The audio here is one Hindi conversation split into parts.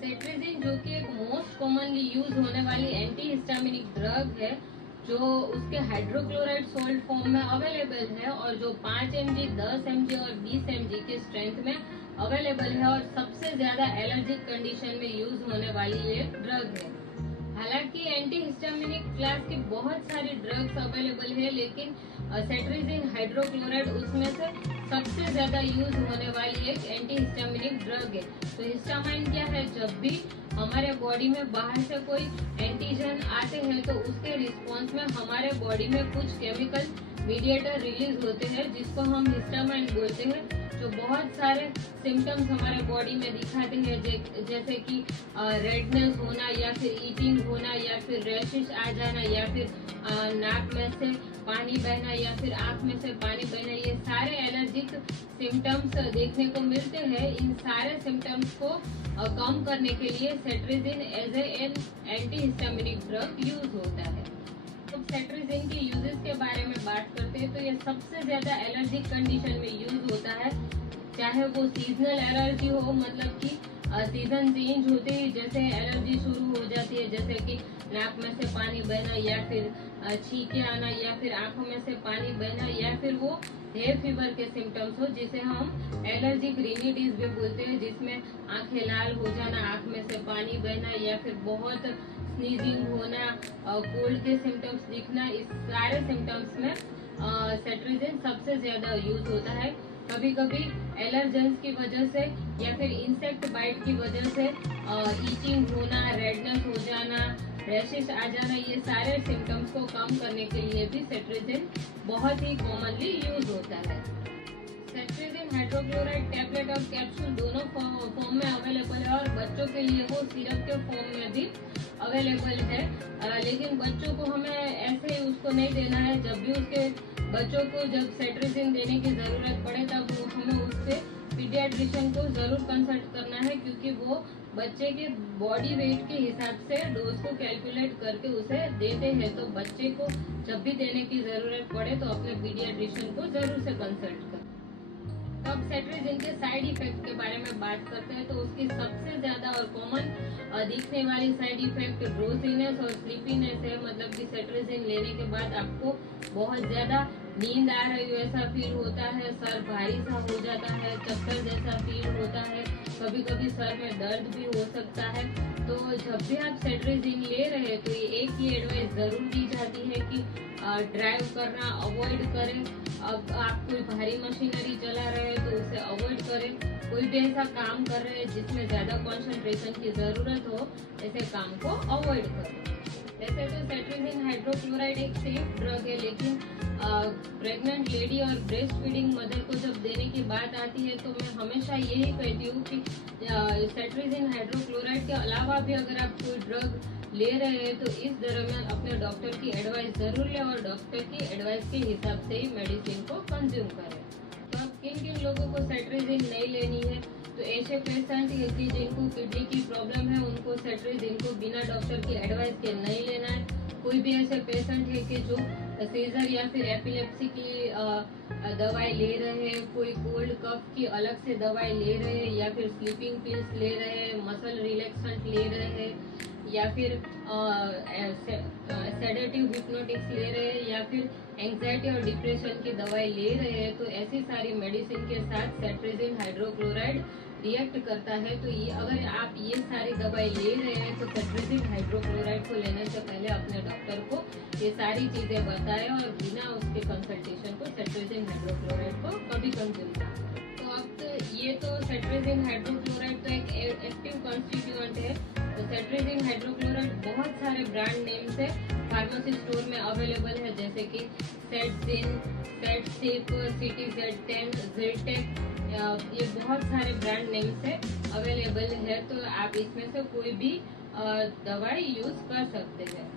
सेट्रिजिन जो कि एक मोस्ट कॉमनली यूज होने वाली एंटी हिस्टामिनिक ड्रग है, जो उसके हाइड्रोक्लोराइड सोल्ट फॉर्म में अवेलेबल है और जो 5 mg, 10 mg और 20 mg के स्ट्रेंथ में अवेलेबल है और सबसे ज्यादा एलर्जिक कंडीशन में यूज होने वाली ये ड्रग है। हालांकि एंटी हिस्टामिनिक क्लास की बहुत सारी ड्रग्स अवेलेबल है, लेकिन सेट्रिजिन हाइड्रोक्लोराइड उसमें से सबसे ज्यादा यूज होने वाली एक एंटी हिस्टामिनिक ड्रग है। तो हिस्टामाइन क्या है? जब भी हमारे बॉडी में बाहर से कोई एंटीजन आते हैं तो उसके रिस्पॉन्स में हमारे बॉडी में कुछ केमिकल मीडिएटर रिलीज होते हैं जिसको हम हिस्टामाइन बोलते हैं, जो बहुत सारे सिम्टम्स हमारे बॉडी में दिखाते हैं, जैसे कि रेडनेस होना या फिर ईटिंग होना या फिर रैशेस आ जाना या फिर नाक में से पानी बहना या फिर आंख में से पानी बहना। ये सारे एलर्जिक सिम्टम्स देखने को मिलते हैं। इन सारे सिम्टम्स को कम करने के लिए cetirizine as an anti histaminic drug use होता है। तो सेट्रिजिन के यूजेस के बारे में बात करते हैं तो ये सबसे ज्यादा एलर्जिक कंडीशन में यूज होता है, चाहे वो सीजनल एलर्जी हो, मतलब कि सीजन चेंज होते ही जैसे एलर्जी शुरू हो जाती है, जैसे कि नाक में से पानी बहना या फिर छींके आना या फिर आंखों में से पानी बहना या फिर वो हे फीवर के सिम्टम्स हो, जिसे हम एलर्जिक रिनिटिस भी बोलते हैं, जिसमें आंखें लाल हो जाना, आंख में से पानी बहना या फिर बहुत स्नीजिंग होना, कोल्ड के सिम्टम्स दिखना। इस सारे सिम्टम्स में सेट्रिजिन सबसे ज्यादा यूज होता है। कभी कभी एलर्जेंस की वजह से या फिर इंसेक्ट बाइट की वजह से ईचिंग होना, रेडनेस हो जाना, रैशेस आ जाना, ये सारे सिम्टम्स को कम करने के लिए भी सेट्रिजिन बहुत ही कॉमनली यूज होता है। सेट्रिजिन हाइड्रोक्लोराइड टैबलेट और कैप्सूल दोनों फॉर्म में अवेलेबल है और बच्चों के लिए वो सिरप के फॉर्म में भी अवेलेबल है। लेकिन बच्चों को हमें ऐसे ही उसको नहीं देना है। जब भी उसके बच्चों को जब सेट्रिजिन देने की जरूरत पड़े तब हमें उससे पीडियाट्रिशियन को जरूर कंसल्ट करना है, क्योंकि वो बच्चे के बॉडी वेट के हिसाब से डोज को कैलकुलेट करके उसे देते हैं। तो बच्चे को जब भी देने की जरूरत पड़े तो अपने पीडियाट्रिशियन को जरूर से कंसल्ट करें। अब सेट्रिजिन के साइड इफेक्ट के बारे में बात करते हैं तो उसकी सबसे ज्यादा और कॉमन दिखने वाली साइड इफेक्ट ड्रोजीनेस और स्लीपीनेस है। मतलब कि सेट्रिजिन लेने के बाद आपको बहुत ज्यादा नींद आ रही हो ऐसा फील होता है, सर भारी सा हो जाता है, चक्कर जैसा फील होता है, कभी कभी सर में दर्द भी हो सकता है। तो जब भी आप सेट्रिजिन ले रहे हैं तो ये एक ही एडवाइस जरूर दी जाती है कि ड्राइव करना अवॉइड करें। अब आप कोई भारी मशीनरी चला रहे हैं तो उसे अवॉइड करें। कोई भी ऐसा काम कर रहे हैं जिसमें ज्यादा कंसंट्रेशन की जरूरत हो, ऐसे काम को अवॉइड करें। वैसे तो सेट्रिजिन हाइड्रोक्लोराइड एक सेफ ड्रग है, लेकिन प्रेग्नेंट लेडी और ब्रेस्ट फीडिंग मदर को जब देने की बात आती है तो मैं हमेशा यही कहती हूँ कि सेट्रिजिन हाइड्रोक्लोराइड के अलावा भी अगर आप कोई ड्रग ले रहे हैं तो इस दरमियान अपने डॉक्टर की एडवाइस जरूर लें और डॉक्टर की एडवाइस के हिसाब से ही मेडिसिन को कंज्यूम करें। तो अब किन किन लोगों को सेट्रिजिन नहीं लेनी है? तो ऐसे पेशेंट है कि जिनको किडनी की प्रॉब्लम है, उनको सेट्रिजिन को बिना डॉक्टर की एडवाइस के नहीं लेना है। कोई भी ऐसे पेशेंट है कि जो सीजर या फिर एपिलेप्सी की दवाई ले रहे हैं, कोई कोल्ड कफ की अलग से दवाई ले रहे हैं या फिर स्लीपिंग पिल्स ले रहे हैं, मसल रिलैक्सेंट ले रहे हैं या फिर सेडेटिव हिप्नोटिक्स ले रहे हैं या फिर एंजाइटी और डिप्रेशन की दवाई ले रहे हैं, तो ऐसी सारी मेडिसिन के साथ सेट्रिजिन हाइड्रोक्लोराइड रिएक्ट करता है। तो ये अगर आप ये सारी दवाई ले रहे हैं तो सेट्रिजिन हाइड्रोक्लोराइड को लेने से पहले अपने डॉक्टर को ये सारी चीजें बताएं और बिना उसके कंसल्टेशन को सेट्रिजिन हाइड्रोक्लोराइड को कभी कंज्यूम ना करें। तो अब ये तो सेट्रिजिन हाइड्रोक्लोराइड तो एक एक्टिव कॉन्स्टिट्यूएंट है। तो सेट्रिजिन हाइड्रोक्लोराइड बहुत सारे ब्रांड नेम से फार्मेसी स्टोर में अवेलेबल है, जैसे कि सेटजिन, सेटसिप, सिटीजेड10, जिलटेक, ये बहुत सारे ब्रांड नेम से अवेलेबल है। तो आप इसमें से कोई भी दवाई यूज कर सकते हैं।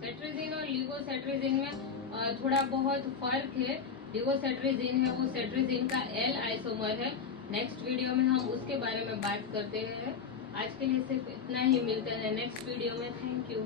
सेट्रिजिन और लिवोसेट्रिजिन में थोड़ा बहुत फर्क है। लिवोसेट्रिजिन है वो सेट्रिजिन का एल आइसोमर है। नेक्स्ट वीडियो में हम उसके बारे में बात करते हैं। आज के लिए सिर्फ इतना ही, मिलते हैं नेक्स्ट वीडियो में। Thank you.